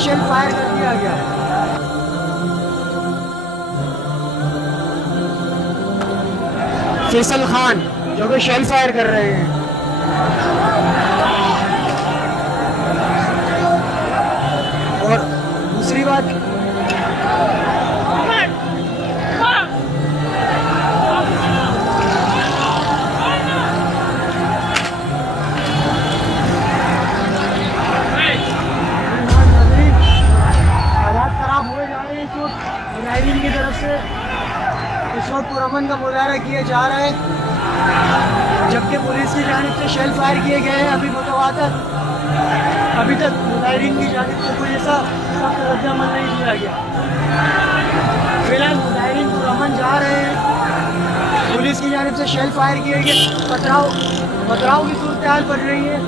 Shell fire कर दिया गया। फैसल खान जो कि शेल फायर कर रहे हैं। और दूसरी बात, मुजाहिदीन की तरफ से इस वक्त पुरअमन का मुजाहरा किया जा रहा है, जबकि पुलिस की जानिब से शेल फायर किए गए हैं। अभी तक मुजाहिदीन की जानिब से कोई ऐसा सख्त रद्द-ए-अमल नहीं दिया गया। फिलहाल मुजाहिदीन पुरअमन जा रहे हैं, पुलिस की जानिब से शेल फायर किए गए, पथराव की सूरत हाल बढ़ रही है।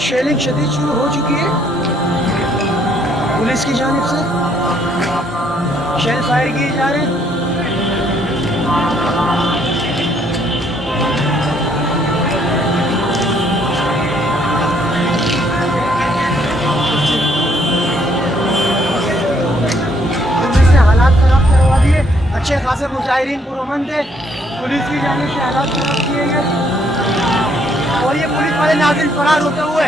शेलिंग शदीद शुरू हो चुकी है, पुलिस की जानिब से शेल फायर किए जा रहे हैं। पुलिस ने हालात खराब करवा दिए, अच्छे खासे मुजाहिदीन पुरअमन थे, पुलिस की जानिब से हालात खराब किए गए और ये पुलिस वाले नाज़िर फरार होते हुए